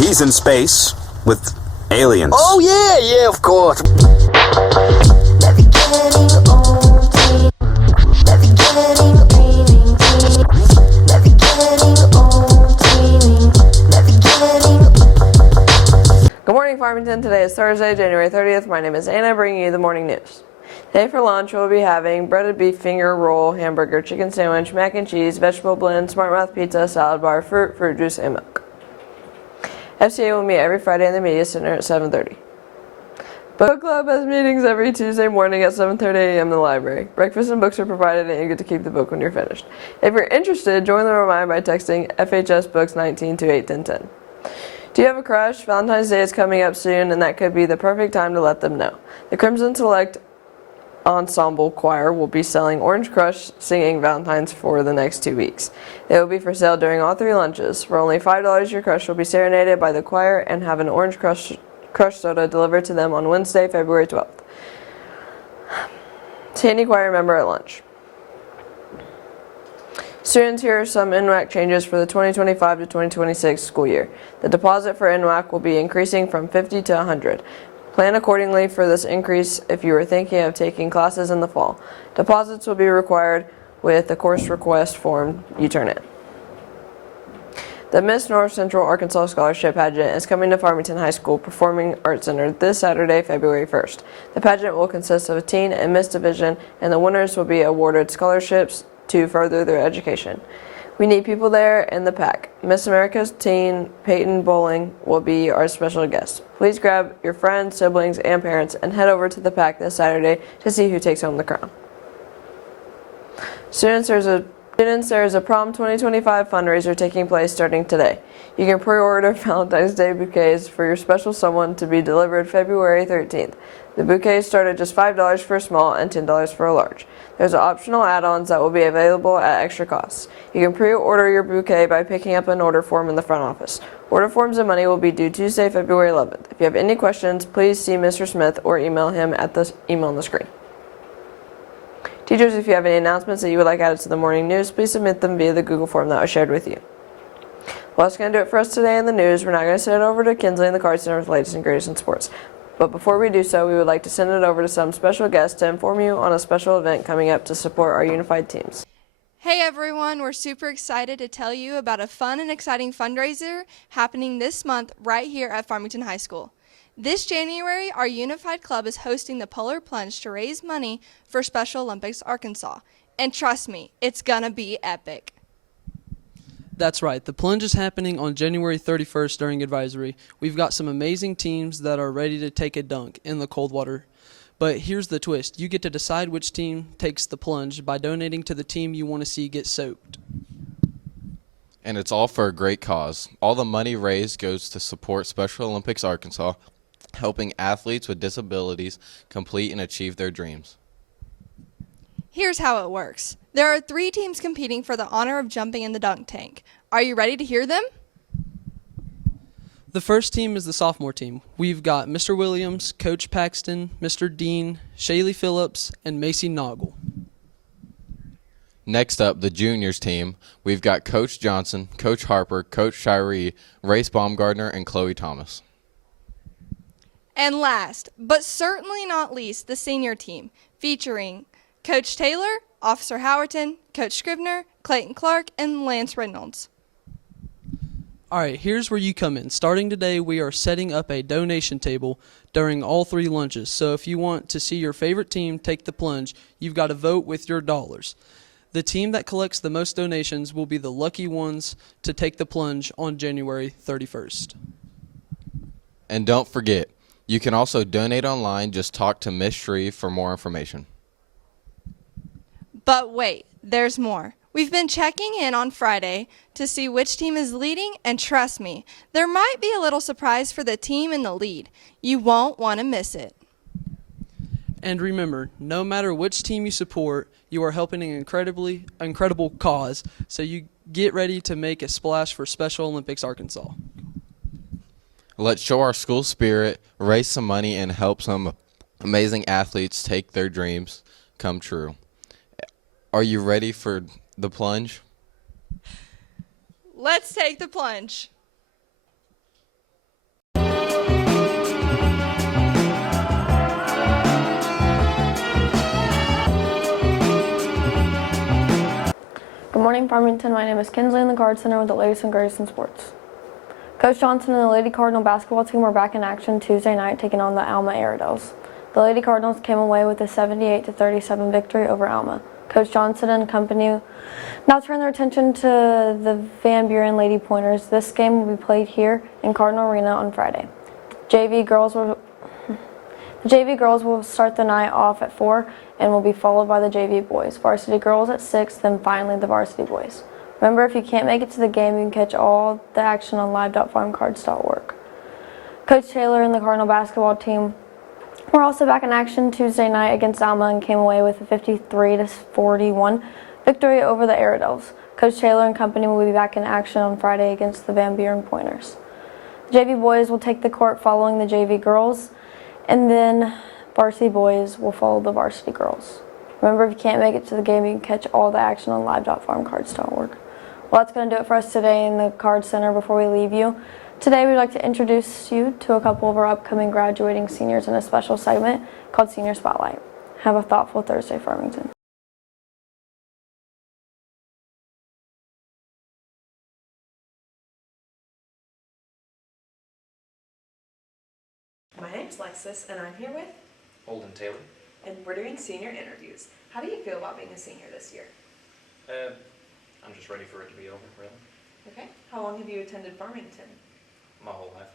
He's in space with aliens. Oh, yeah, of course. Good morning, Farmington. Today is Thursday, January 30th. My name is Anna, bringing you the morning news. Today for lunch, we'll be having breaded beef finger roll, hamburger, chicken sandwich, mac and cheese, vegetable blend, Smart Mouth pizza, salad bar, fruit juice, and milk. FCA will meet every Friday in the Media Center at 7:30. Book Club has meetings every Tuesday morning at 7:30 a.m. in the library. Breakfast and books are provided, and you get to keep the book when you're finished. If you're interested, join the remind by texting FHS Books 19 to 81010. Do you have a crush? Valentine's Day is coming up soon, and that could be the perfect time to let them know. The Crimson Select Ensemble Choir will be selling Orange Crush singing Valentine's for the next 2 weeks. They will be for sale during all 3 lunches. For only $5, your crush will be serenaded by the choir and have an Orange Crush soda delivered to them on Wednesday, February 12th. See any choir member at lunch. Students, here are some NWAC changes for the 2025 to 2026 school year. The deposit for NWAC will be increasing from $50 to $100. Plan accordingly for this increase if you are thinking of taking classes in the fall. Deposits will be required with the course request form you turn in. The Miss North Central Arkansas Scholarship Pageant is coming to Farmington High School Performing Arts Center this Saturday, February 1st. The pageant will consist of a teen and Miss division, and the winners will be awarded scholarships to further their education. We need people there in the pack. Miss America's teen, Peyton Bowling, will be our special guest. Please grab your friends, siblings, and parents and head over to the pack this Saturday to see who takes home the crown. Students, there is a Prom 2025 fundraiser taking place starting today. You can pre-order Valentine's Day bouquets for your special someone to be delivered February 13th. The bouquets start at just $5 for a small and $10 for a large. There's optional add-ons that will be available at extra costs. You can pre-order your bouquet by picking up an order form in the front office. Order forms and money will be due Tuesday, February 11th. If you have any questions, please see Mr. Smith or email him at the email on the screen. Teachers, if you have any announcements that you would like added to the morning news, please submit them via the Google form that was shared with you. Well, that's going to do it for us today in the news. We're now going to send it over to Kinsley in the Card Center with the latest and greatest in sports. But before we do so, we would like to send it over to some special guests to inform you on a special event coming up to support our unified teams. Hey everyone, we're super excited to tell you about a fun and exciting fundraiser happening this month right here at Farmington High School. This January, our Unified Club is hosting the Polar Plunge to raise money for Special Olympics Arkansas. And trust me, it's gonna be epic. That's right. The plunge is happening on January 31st during advisory. We've got some amazing teams that are ready to take a dunk in the cold water. But here's the twist. You get to decide which team takes the plunge by donating to the team you want to see get soaked. And it's all for a great cause. All the money raised goes to support Special Olympics Arkansas, helping athletes with disabilities complete and achieve their dreams. Here's how it works. There are 3 teams competing for the honor of jumping in the dunk tank. Are you ready to hear them? The first team is the sophomore team. We've got Mr. Williams, Coach Paxton, Mr. Dean, Shaylee Phillips, and Macy Noggle. Next up, the juniors team. We've got Coach Johnson, Coach Harper, Coach Shiree, Race Baumgardner, and Chloe Thomas. And last, but certainly not least, the senior team, featuring Coach Taylor, Officer Howerton, Coach Scrivener, Clayton Clark, and Lance Reynolds. All right, here's where you come in. Starting today, we are setting up a donation table during all 3 lunches. So if you want to see your favorite team take the plunge, you've got to vote with your dollars. The team that collects the most donations will be the lucky ones to take the plunge on January 31st. And don't forget, you can also donate online. Just talk to Miss Shreve for more information. But wait, there's more. We've been checking in on Friday to see which team is leading, and trust me, there might be a little surprise for the team in the lead. You won't want to miss it. And remember, no matter which team you support, you are helping an incredible cause, so you get ready to make a splash for Special Olympics Arkansas. Let's show our school spirit, raise some money, and help some amazing athletes take their dreams come true. Are you ready for the plunge? Let's take the plunge. Morning, Farmington. My name is Kinsley in the Card Center with the latest and greatest in sports. Coach Johnson and the Lady Cardinal basketball team were back in action Tuesday night, taking on the Alma Airedales. The Lady Cardinals came away with a 78-37 victory over Alma. Coach Johnson and company now turn their attention to the Van Buren Lady Pointers. This game will be played here in Cardinal Arena on Friday. The JV girls will start the night off at 4 and will be followed by the JV boys. Varsity girls at 6, then finally the varsity boys. Remember, if you can't make it to the game, you can catch all the action on live.farmcards.org. Coach Taylor and the Cardinal basketball team were also back in action Tuesday night against Alma and came away with a 53-41 victory over the Airedales. Coach Taylor and company will be back in action on Friday against the Van Buren Pointers. The JV boys will take the court following the JV girls, and then varsity boys will follow the varsity girls. Remember, if you can't make it to the game, you can catch all the action on live.farmcards.org. Well, that's going to do it for us today in the Card Center before we leave you. Today, we'd like to introduce you to a couple of our upcoming graduating seniors in a special segment called Senior Spotlight. Have a thoughtful Thursday, Farmington. My name's Lexus, and I'm here with, Holden Taylor. and we're doing senior interviews. How do you feel about being a senior this year? I'm just ready for it to be over, really. Okay. How long have you attended Farmington? My whole life.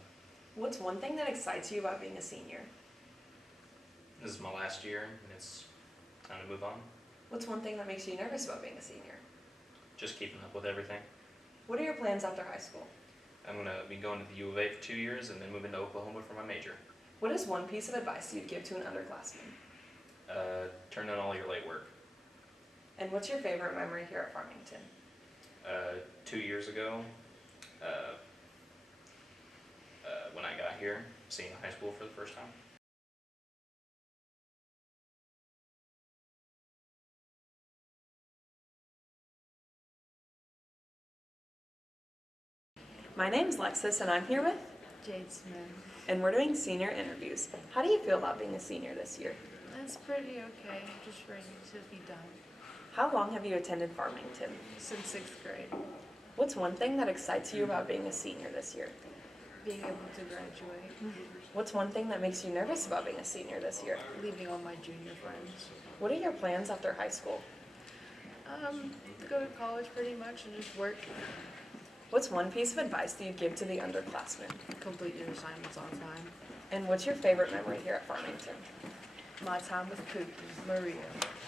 What's one thing that excites you about being a senior? This is my last year, and it's time to move on. What's one thing that makes you nervous about being a senior? Just keeping up with everything. What are your plans after high school? I'm going to be going to the U of A for 2 years and then moving to Oklahoma for my major. What is one piece of advice you'd give to an underclassman? Turn in all your late work. And what's your favorite memory here at Farmington? 2 years ago, when I got here, seeing high school for the first time. My name's Lexus, and I'm here with, Jade Smith. and we're doing senior interviews. How do you feel about being a senior this year? That's pretty okay. Just ready to be done. How long have you attended Farmington? Since 6th grade, What's one thing that excites you about being a senior this year? being able to graduate, What's one thing that makes you nervous about being a senior this year? leaving all my junior friends. What are your plans after high school? Go to college pretty much and just work, What's one piece of advice that you'd give to the underclassmen? complete your assignments on time. And what's your favorite memory here at Farmington? My time with Cookie, Maria.